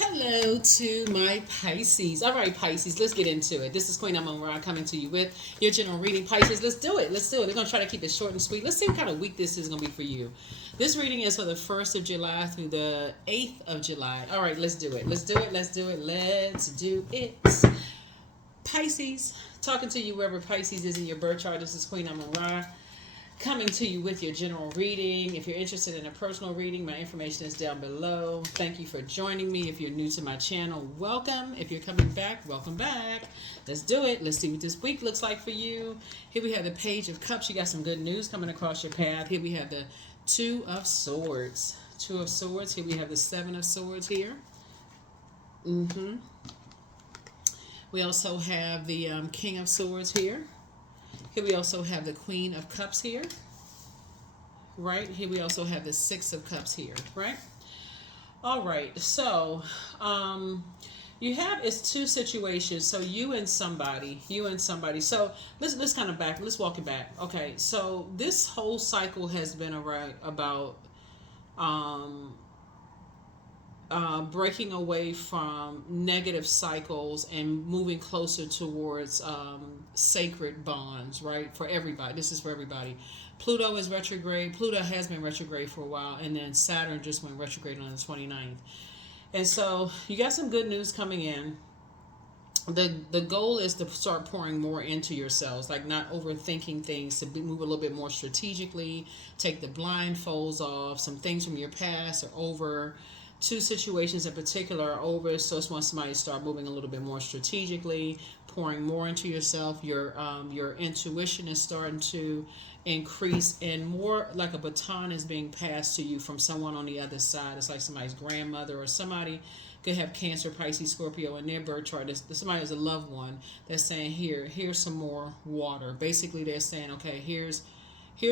Hello to my Pisces. All right, Pisces, let's get into it. This is Queen Amun Ra coming to you with your general reading. Pisces, let's do it. Let's do it. We're going to try to keep it short and sweet. Let's see what kind of week this is going to be for you. This reading is for the 1st of July through the 8th of July. All right, let's do it. Let's do it. Let's do it. Let's do it. Pisces, talking to you wherever Pisces is in your birth chart. This is Queen Amun Ra coming to you with your general reading. If you're interested in a personal reading, my information is down below. Thank you for joining me. If you're new to my channel, welcome. If you're coming back, welcome back. Let's do it. Let's see what this week looks like for you. Here we have the Page of Cups. You got some good news coming across your path. Here we have the Two of Swords. Two of Swords. Here we have the Seven of Swords here. We also have the King of Swords here. Here we also have the Queen of Cups here, right? Here we also have the Six of Cups here, right? All right, so you have, it's two situations. So you and somebody. So let's kind of let's walk it back. Okay, so this whole cycle has been about breaking away from negative cycles and moving closer towards sacred bonds, right? For everybody. This is for everybody. Pluto is retrograde. Pluto has been retrograde for a while, and then Saturn just went retrograde on the 29th. And so you got some good news coming in. The goal is to start pouring more into yourselves, like not overthinking things, to move a little bit more strategically, take the blindfolds off. Some things from your past are over. Two situations in particular are over, so it's when somebody start moving a little bit more strategically, pouring more into yourself. Your intuition is starting to increase, and more like a baton is being passed to you from someone on the other side. It's like somebody's grandmother, or somebody could have Cancer, Pisces, Scorpio in their birth chart. Somebody is a loved one that's saying, here's some more water. Basically, they're saying, okay, here's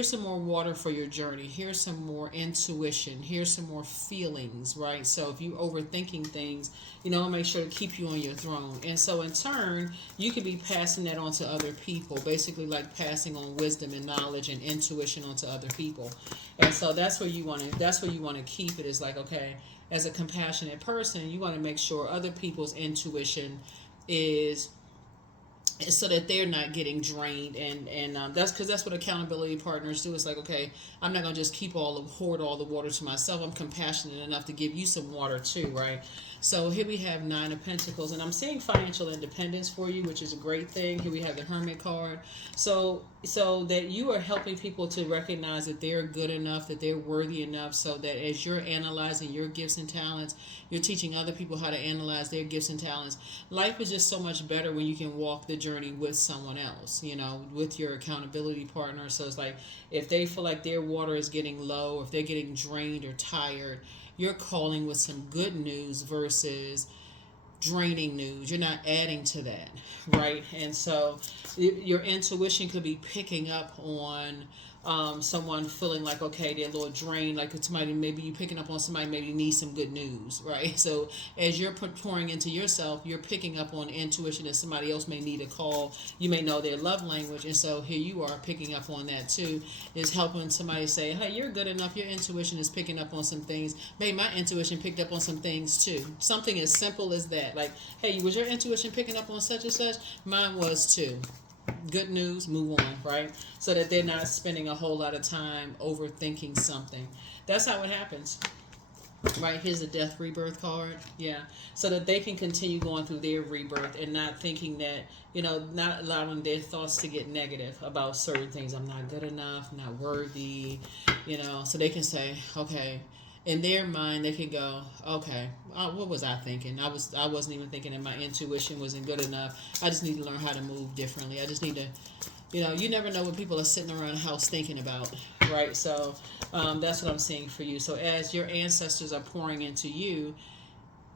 some more water for your journey. Here's some more intuition. Here's some more feelings, right? So if you're overthinking things, make sure to keep you on your throne. And so in turn, you could be passing that on to other people, basically like passing on wisdom and knowledge and intuition onto other people. And so that's where you want to keep it, is like, okay, as a compassionate person, you want to make sure other people's intuition is so that they're not getting drained, and that's because that's what accountability partners do. It's like, okay, I'm not gonna just hoard all the water to myself. I'm compassionate enough to give you some water too, right? So here we have Nine of Pentacles, and I'm seeing financial independence for you, which is a great thing. Here we have the Hermit card. So that you are helping people to recognize that they're good enough, that they're worthy enough, so that as you're analyzing your gifts and talents, you're teaching other people how to analyze their gifts and talents. Life is just so much better when you can walk the journey with someone else, with your accountability partner. So it's like, if they feel like their water is getting low, if they're getting drained or tired, you're calling with some good news versus draining news. You're not adding to that, right? And so your intuition could be picking up on someone feeling like, okay, they're a little drained, like somebody, maybe you picking up on somebody maybe needs some good news, right? So as you're pouring into yourself, you're picking up on intuition that somebody else may need a call. You may know their love language, and so here you are picking up on that too, is helping somebody say, hey, you're good enough. Your intuition is picking up on some things. Maybe my intuition picked up on some things too. Something as simple as that, like, hey, was your intuition picking up on such and such? Mine was too. Good news, move on, right? So that they're not spending a whole lot of time overthinking something. That's how it happens, right? Here's the Death Rebirth card. Yeah. So that they can continue going through their rebirth and not thinking that, not allowing their thoughts to get negative about certain things. I'm not good enough, I'm not worthy, so they can say, okay, in their mind, they can go, okay, what was I thinking? I wasn't even thinking that my intuition wasn't good enough. I just need to learn how to move differently. I just need to, you never know what people are sitting around the house thinking about, right? So that's what I'm seeing for you. So as your ancestors are pouring into you,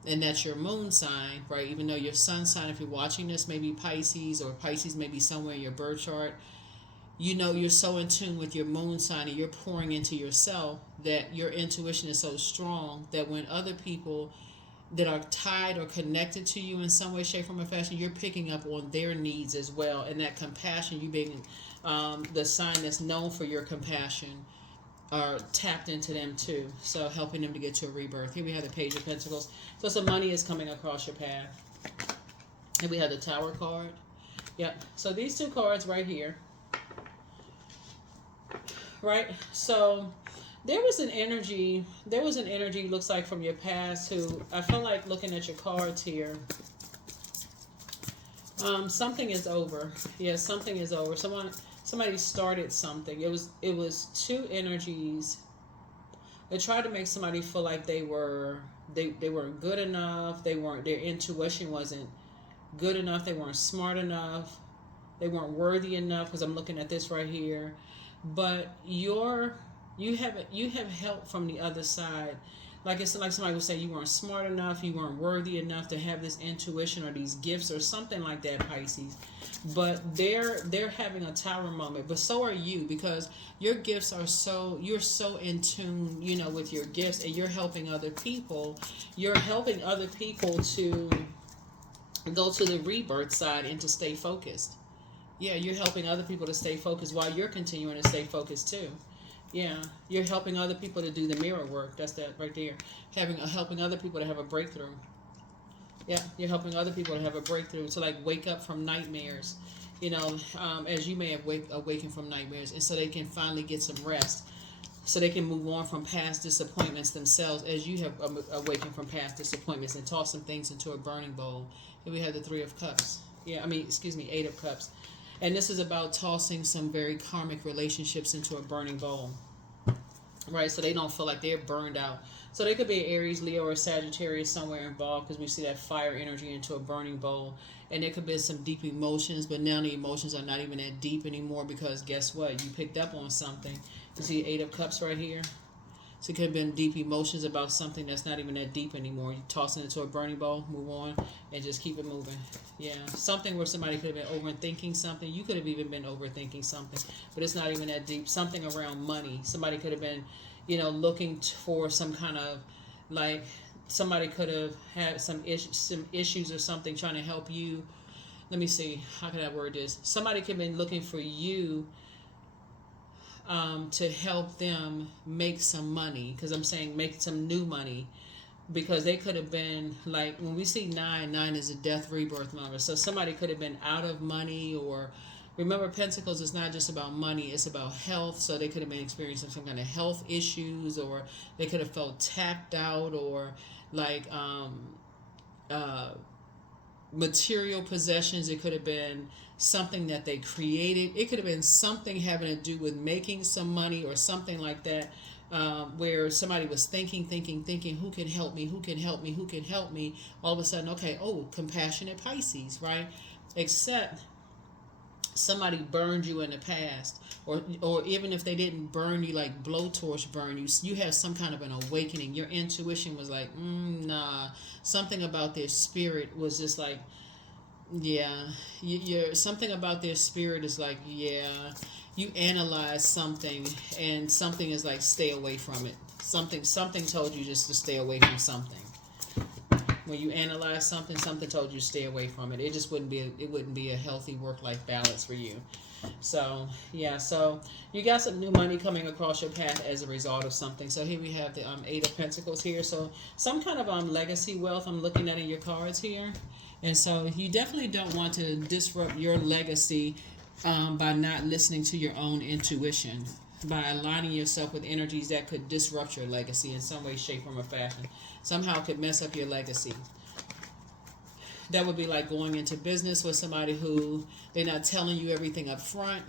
and that's your moon sign, right? Even though your sun sign, if you're watching this, maybe Pisces, or Pisces may be somewhere in your birth chart, you're so in tune with your moon sign, and you're pouring into yourself, that your intuition is so strong that when other people that are tied or connected to you in some way, shape, form, or fashion, you're picking up on their needs as well. And that compassion, you being the sign that's known for your compassion, are tapped into them too. So helping them to get to a rebirth. Here we have the Page of Pentacles. So some money is coming across your path. And we have the Tower card. Yep. So these two cards right here. Right? So there was an energy, looks like, from your past who, I feel like looking at your cards here. Something is over. Yeah, something is over. Somebody started something. It was two energies. They tried to make somebody feel like they weren't good enough. Their intuition wasn't good enough. They weren't smart enough. They weren't worthy enough, because I'm looking at this right here. But you have help from the other side. Like it's like somebody would say you weren't smart enough, you weren't worthy enough to have this intuition or these gifts or something like that, Pisces. But they're having a tower moment, but so are you, because your gifts are you're so in tune, with your gifts, and you're helping other people. You're helping other people to go to the rebirth side and to stay focused. Yeah, you're helping other people to stay focused while you're continuing to stay focused too. Yeah, you're helping other people to do the mirror work. That's that right there. Helping other people to have a breakthrough. Yeah, you're helping other people to have a breakthrough, to like wake up from nightmares. As you may have awakened from nightmares, and so they can finally get some rest, so they can move on from past disappointments themselves, as you have awakened from past disappointments and toss some things into a burning bowl. Here we have the Three of Cups. Yeah, Eight of Cups. And this is about tossing some very karmic relationships into a burning bowl, right? So they don't feel like they're burned out. So they could be Aries, Leo, or Sagittarius somewhere involved, because we see that fire energy into a burning bowl. And there could be some deep emotions, but now the emotions are not even that deep anymore, because guess what? You picked up on something. You see Eight of Cups right here? So it could have been deep emotions about something that's not even that deep anymore. You toss it into a burning bowl, move on, and just keep it moving. Yeah, something where somebody could have been overthinking something. You could have even been overthinking something, but it's not even that deep. Something around money. Somebody could have been, looking for some kind of, like, somebody could have had some issues or something, trying to help you. Let me see. How can I word this? Somebody could have been looking for you to help them make some money, because I'm saying make some new money, because they could have been, like, when we see nine is a death rebirth number, so somebody could have been out of money, or remember, Pentacles is not just about money, it's about health. So they could have been experiencing some kind of health issues, or they could have felt tapped out, or like material possessions. It could have been something that they created. It could have been something having to do with making some money or something like that, where somebody was thinking, who can help me? All of a sudden, okay, compassionate Pisces, right? Except somebody burned you in the past, or even if they didn't burn you, like blowtorch burn you, you have some kind of an awakening. Your intuition was like, nah. Something about their spirit was just like, yeah, something about their spirit is like, yeah. You analyze something, and something is like, stay away from it. Something told you just to stay away from something. When you analyze something told you to stay away from it. It just wouldn't be a healthy work-life balance for you. So yeah, so you got some new money coming across your path as a result of something. So here we have the Eight of Pentacles here. So some kind of legacy wealth I'm looking at in your cards here. And so you definitely don't want to disrupt your legacy by not listening to your own intuition, by aligning yourself with energies that could disrupt your legacy in some way, shape, form, or fashion. Somehow could mess up your legacy. That would be like going into business with somebody who they're not telling you everything up front,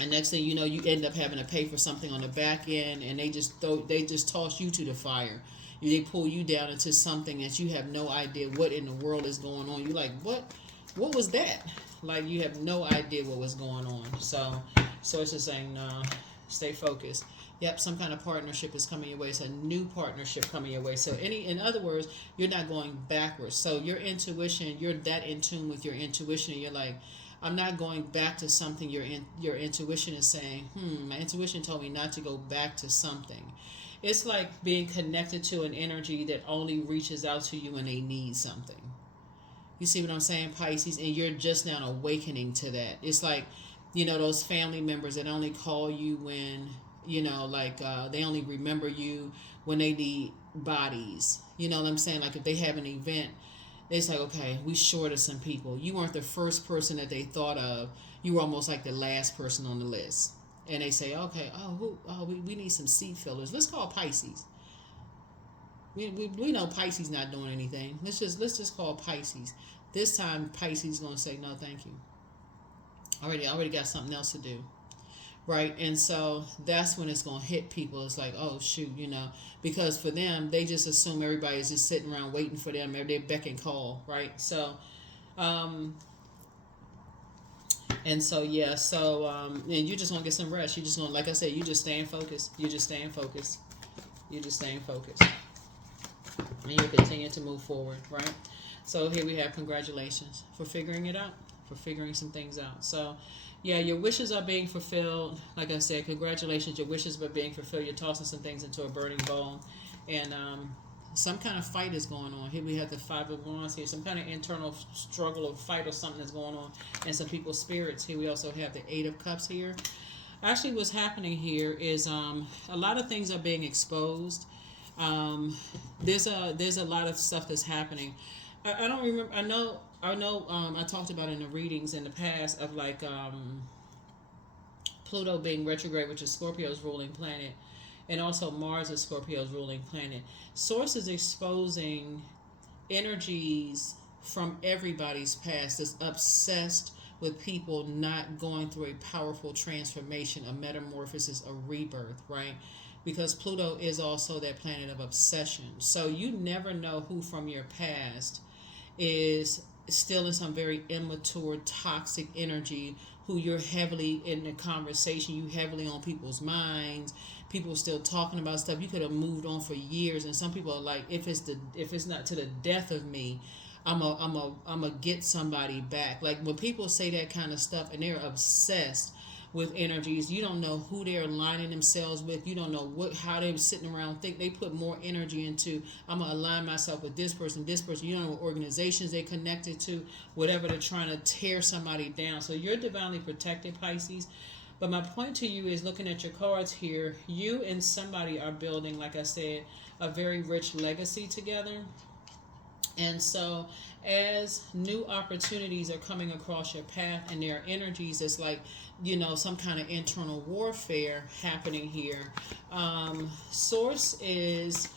and next thing you know, you end up having to pay for something on the back end, and they just toss you to the fire. They pull you down into something that you have no idea what in the world is going on. You're like, what was that? Like, you have no idea what was going on. So it's just saying, no, stay focused. Yep, some kind of partnership is coming your way. It's a new partnership coming your way. So in other words, you're not going backwards. So your intuition, you're that in tune with your intuition, and you're like, I'm not going back to something. Your intuition is saying, my intuition told me not to go back to something. It's like being connected to an energy that only reaches out to you when they need something. You see what I'm saying, Pisces? And you're just now awakening to that. It's like, those family members that only call you when you know, like they only remember you when they need bodies. You know what I'm saying? Like if they have an event, it's like, okay, we short of some people. You weren't the first person that they thought of. You were almost like the last person on the list. And they say, okay, we need some seat fillers. Let's call Pisces. We know Pisces not doing anything. Let's just call Pisces. This time Pisces gonna say no, thank you. Already got something else to do, right? And so that's when it's gonna hit people. It's like, oh shoot, you know, because for them they just assume everybody is just sitting around waiting for them. They beck and call, right? So, and so yeah, so and you just gonna get some rest. You just gonna, like I said, you just staying focused. You just staying focused. You just staying focused. And you continue to move forward, right? So here we have congratulations for figuring it out, for figuring some things out. So yeah, your wishes are being fulfilled. Like I said, congratulations, your wishes are being fulfilled. You're tossing some things into a burning bowl, and some kind of fight is going on. Here we have the Five of Wands here, some kind of internal struggle or fight or something that's going on in some people's spirits. Here we also have the Eight of Cups here. Actually, what's happening here is a lot of things are being exposed. There's a lot of stuff that's happening. I don't remember. I know. I talked about in the readings in the past of like Pluto being retrograde, which is Scorpio's ruling planet, and also Mars is Scorpio's ruling planet. Source is exposing energies from everybody's past that's obsessed with people not going through a powerful transformation, a metamorphosis, a rebirth, right? Because Pluto is also that planet of obsession. So you never know who from your past is still in some very immature, toxic energy, who you're heavily in the conversation, you heavily on people's minds, people still talking about stuff. You could have moved on for years, and some people are like, if it's not to the death of me, I'm a get somebody back. Like when people say that kind of stuff and they're obsessed with energies, you don't know who they're aligning themselves with. You don't know how they're sitting around. Think they put more energy into, I'm gonna align myself with this person. You don't know what organizations they're connected to, whatever they're trying to tear somebody down. So you're divinely protected, Pisces. But my point to you is, looking at your cards here, you and somebody are building, like I said, a very rich legacy together. And so as new opportunities are coming across your path and there are energies that's like, you know, some kind of internal warfare happening here, source is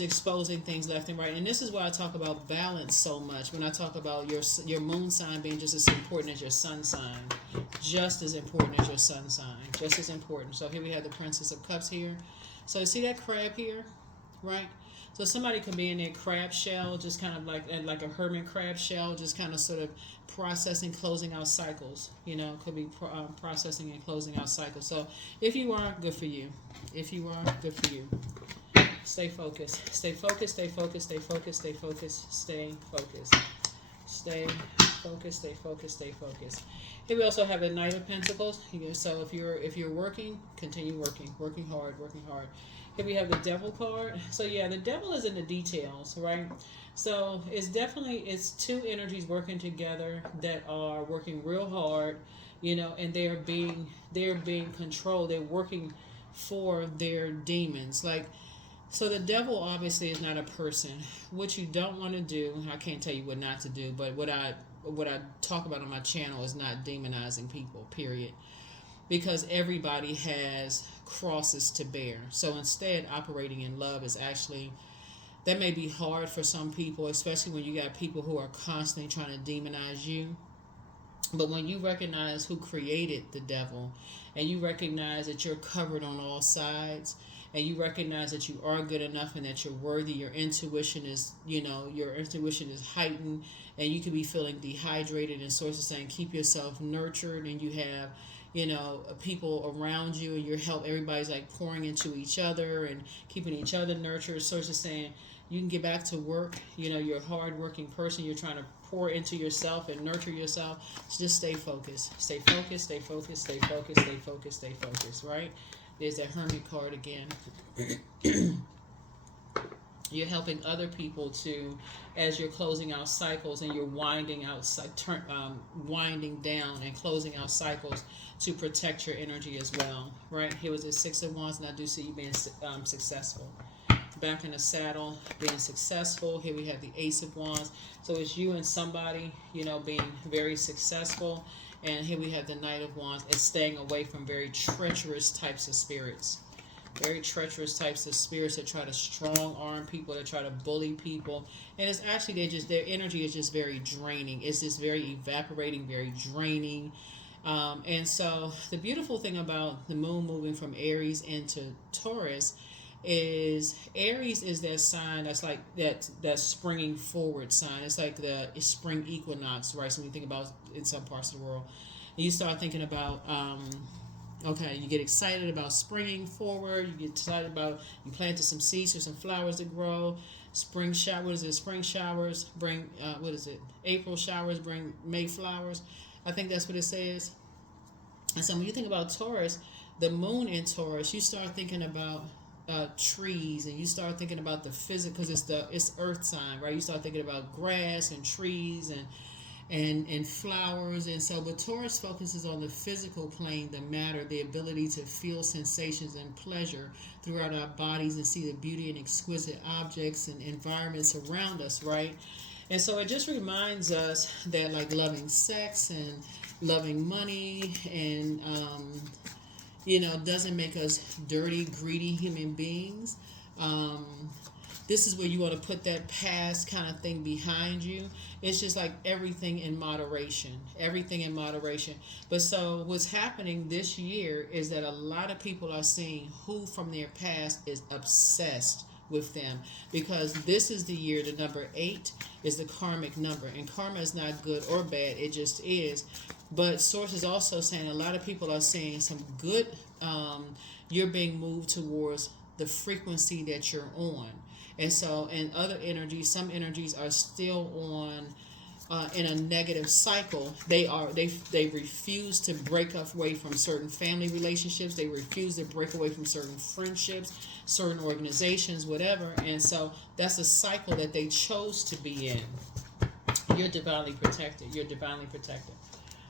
exposing things left and right. And this is why I talk about balance so much when I talk about your moon sign being just as important as your sun sign. Just as important as your sun sign. Just as important. So here we have the Princess of Cups here. So you see that crab here, right? So somebody could be in their crab shell, just kind of like a hermit crab shell, just kind of sort of processing, closing out cycles. You know, could be processing and closing out cycles. So if you are, good for you. If you are, good for you. Stay focused. Stay focused. Stay focused. Stay focused. Stay focused. Stay focused. Stay focused. Stay focused. Stay focused. Here we also have a Knight of Pentacles. So if you're working, continue working hard. Here we have the Devil card. So yeah, the Devil is in the details, right? So it's two energies working together that are working real hard, you know, and they're being controlled. They're working for their demons. Like, so the devil obviously is not a person. What you don't want to do, I can't tell you what not to do, but what I talk about on my channel is not demonizing people, period. Because everybody has crosses to bear. So instead, operating in love is actually, that may be hard for some people, especially when you got people who are constantly trying to demonize you. But when you recognize who created the devil, and you recognize that you're covered on all sides, and you recognize that you are good enough and that you're worthy, your intuition is heightened, and you could be feeling dehydrated, and sources saying keep yourself nurtured, and you have, you know, people around you, and everybody's like pouring into each other and keeping each other nurtured. Sources saying you can get back to work. You know, you're a hard-working person. You're trying to pour into yourself and nurture yourself. So just stay focused. Stay focused. Stay focused. Stay focused. Stay focused. Stay focused. Right? There's that Hermit card again. You're helping other people to, as you're closing out cycles and you're winding out, winding down and closing out cycles to protect your energy as well. Right here was the Six of Wands, and I do see you being successful. Back in the saddle, being successful. Here we have the Ace of Wands. So it's you and somebody, you know, being very successful. And here we have the Knight of Wands. It's staying away from very treacherous types of spirits. Very treacherous types of spirits that try to strong arm people, that try to bully people. And it's actually, their energy is just very draining. It's just very evaporating, very draining. And so the beautiful thing about the moon moving from Aries into Taurus is Aries is that sign that's like that springing forward sign. It's like the spring equinox, right? So when you think about in some parts of the world, and you start thinking about okay, you get excited about springing forward. You get excited about you planted some seeds or some flowers to grow. Spring shower, what is it? Spring showers bring what is it? April showers bring May flowers. I think that's what it says. And so when you think about Taurus, the moon in Taurus, you start thinking about trees, and you start thinking about the physical, because it's earth sign, right? You start thinking about grass and trees and flowers. And so, but Taurus focuses on the physical plane, the matter, the ability to feel sensations and pleasure throughout our bodies and see the beauty and exquisite objects and environments around us, right? And so it just reminds us that, like, loving sex and loving money and doesn't make us dirty, greedy human beings. This is where you want to put that past kind of thing behind you. It's just like everything in moderation. Everything in moderation. But so what's happening this year is that a lot of people are seeing who from their past is obsessed with them, because this is the year, the number 8 is the karmic number, and karma is not good or bad, it just is. But source is also saying a lot of people are saying some good, you're being moved towards the frequency that you're on. And so in other energies, some energies are still on in a negative cycle. They refuse to break away from certain family relationships. They refuse to break away from certain friendships, certain organizations, whatever. And so that's a cycle that they chose to be in. You're divinely protected. You're divinely protected.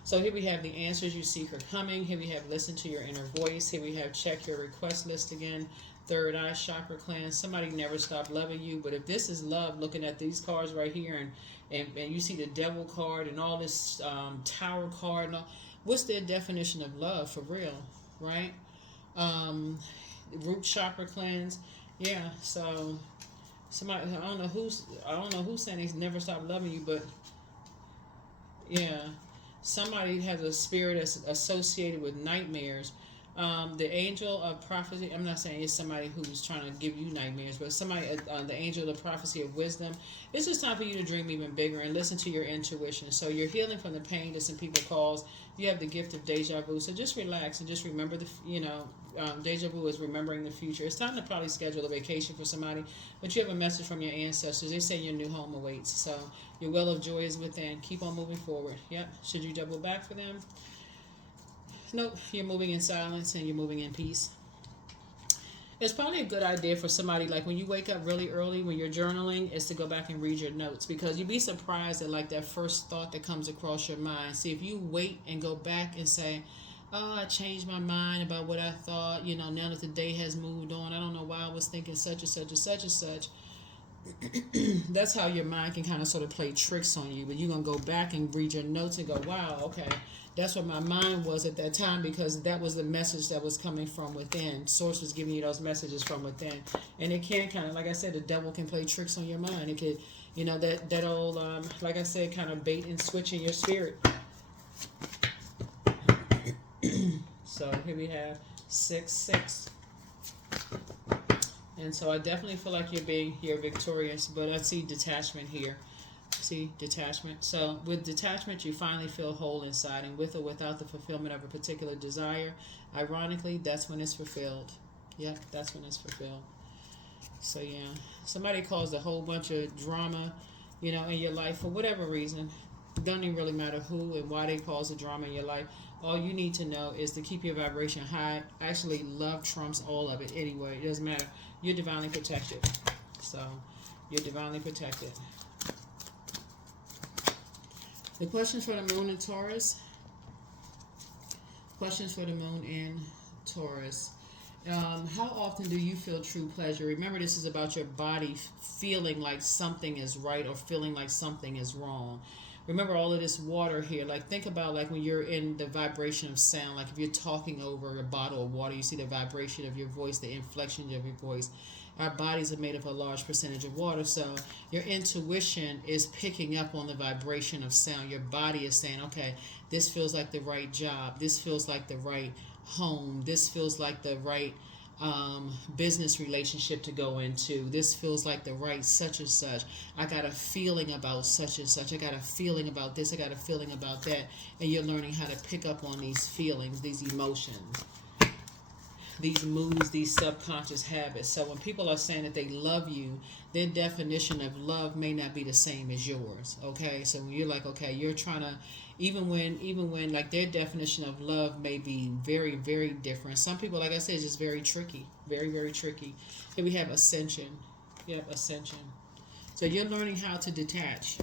So here we have the answers you seek are coming. Here we have listen to your inner voice. Here we have check your request list again. Third eye chakra cleanse. Somebody never stopped loving you. But if this is love, looking at these cards right here, and you see the devil card and all this tower card, and all, what's their definition of love for real, right? Root chakra cleanse. Yeah, so somebody, I don't know who's saying they never stopped loving you, but yeah. Somebody has a spirit that's associated with nightmares. The angel of prophecy, I'm not saying it's somebody who's trying to give you nightmares, but somebody, the angel of prophecy of wisdom. It's just time for you to dream even bigger and listen to your intuition. So you're healing from the pain that some people cause. You have the gift of deja vu. So just relax and just remember deja vu is remembering the future. It's time to probably schedule a vacation for somebody, but you have a message from your ancestors. They say your new home awaits. So your well of joy is within. Keep on moving forward. Yep. Should you double back for them? Nope. You're moving in silence and you're moving in peace. It's probably a good idea for somebody, like when you wake up really early when you're journaling, is to go back and read your notes, because you'd be surprised at like that first thought that comes across your mind. See, if you wait and go back and say, oh, I changed my mind about what I thought, now that the day has moved on, I don't know why I was thinking such and such and such and such. That's how your mind can kind of sort of play tricks on you. But you're going to go back and read your notes and go, wow, okay, that's what my mind was at that time, because that was the message that was coming from within. Source was giving you those messages from within. And it can kind of, like I said, the devil can play tricks on your mind. It could, that old, like I said, kind of bait and switch in your spirit. So here we have 6-6. And so I definitely feel like you're victorious, but I see detachment here. See, detachment. So with detachment, you finally feel whole inside, and with or without the fulfillment of a particular desire, ironically, that's when it's fulfilled. Yep, that's when it's fulfilled. So yeah, somebody caused a whole bunch of drama, in your life for whatever reason. It doesn't even really matter who and why they caused the drama in your life. All you need to know is to keep your vibration high. Actually, love trumps all of it anyway. It doesn't matter. You're divinely protected. So You're divinely protected. The questions for the moon in Taurus. Questions for the moon in Taurus. How often do you feel true pleasure? Remember, this is about your body feeling like something is right or feeling like something is wrong. Remember all of this water here. Like, think about like when you're in the vibration of sound. Like if you're talking over a bottle of water, you see the vibration of your voice, the inflection of your voice. Our bodies are made of a large percentage of water, so your intuition is picking up on the vibration of sound. Your body is saying, okay, this feels like the right job. This feels like the right home. This feels like the right business relationship to go into. This feels like the right such and such. I got a feeling about such and such. I got a feeling about this. I got a feeling about that. And you're learning how to pick up on these feelings, these emotions, these moods, these subconscious habits. So when people are saying that they love you, their definition of love may not be the same as yours. Okay, so when you're like, okay, you're trying to, even when like their definition of love may be very, very different. Some people, like I said, is just very tricky, very, very tricky. Here we have Ascension. Yep, Ascension. So you're learning how to detach.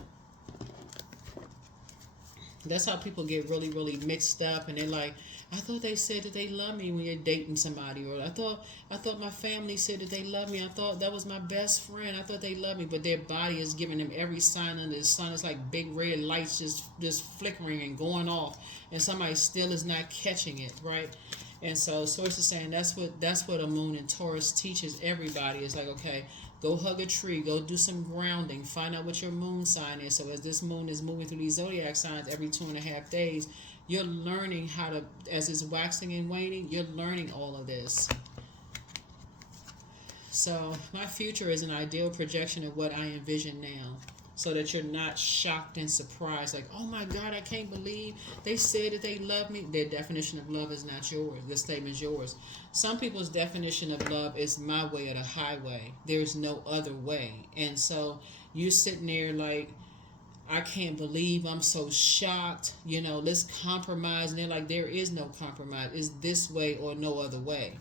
That's how people get really, really mixed up, and they're like, I thought they said that they love me when you're dating somebody, or I thought my family said that they love me. I thought that was my best friend. I thought they loved me, but their body is giving them every sign under the sun. It's like big red lights just flickering and going off, and somebody still is not catching it, right? And so Source is saying that's what a moon in Taurus teaches everybody. It's like, okay, go hug a tree, go do some grounding, find out what your moon sign is. So as this moon is moving through these zodiac signs every 2.5 days, you're learning how to, as it's waxing and waning, you're learning all of this. So my future is an ideal projection of what I envision now, so that you're not shocked and surprised, like, oh my God, I can't believe they said that they love me. Their definition of love is not yours. This statement is yours. Some people's definition of love is my way or the highway. There's no other way. And so you sitting there like, I can't believe, I'm so shocked, let's compromise. And they're like, there is no compromise. It's this way or no other way.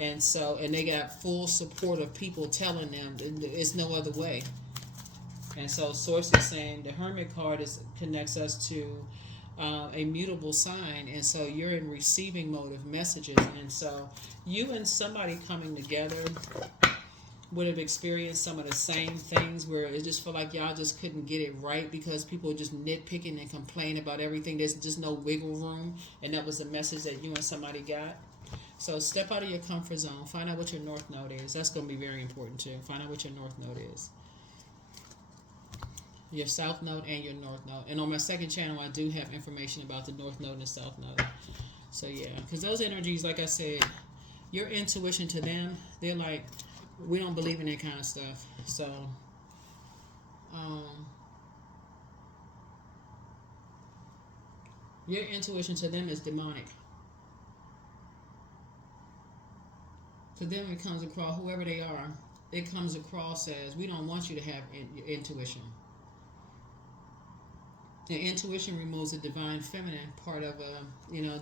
And so, and they got full support of people telling them it's no other way. And so Source is saying the Hermit card connects us to a mutable sign. And so you're in receiving mode of messages. And so you and somebody coming together would have experienced some of the same things where it just felt like y'all just couldn't get it right because people just nitpicking and complain about everything. There's just no wiggle room. And that was the message that you and somebody got. So step out of your comfort zone. Find out what your north node is. That's going to be very important too. Find out what your north node is. Your south node and your north node. And on my second channel, I do have information about the north node and the south node. So yeah, because those energies, like I said, your intuition to them, they're like, we don't believe in that kind of stuff. So, your intuition to them is demonic. To them, it comes across, whoever they are, it comes across as, we don't want you to have intuition. And intuition removes the divine feminine part of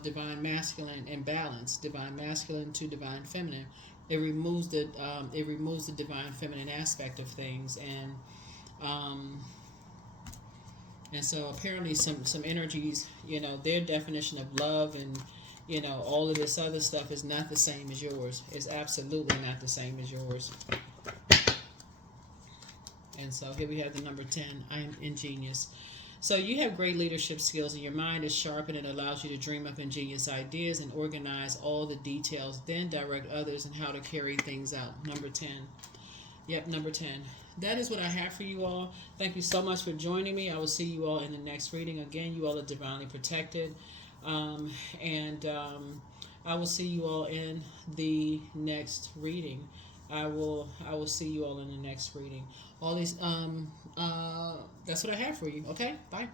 divine masculine and balance, divine masculine to divine feminine. It removes the divine feminine aspect of things, and so apparently some energies, their definition of love and all of this other stuff is not the same as yours. It's absolutely not the same as yours. And so here we have the number 10. I am ingenious. So you have great leadership skills, and your mind is sharp, and it allows you to dream up ingenious ideas and organize all the details, then direct others in how to carry things out. Number 10. Yep, number 10. That is what I have for you all. Thank you so much for joining me. I will see you all in the next reading. Again, you all are divinely protected. And I will see you all in the next reading. I will see you all in the next reading. All these that's what I have for you. Okay? Bye.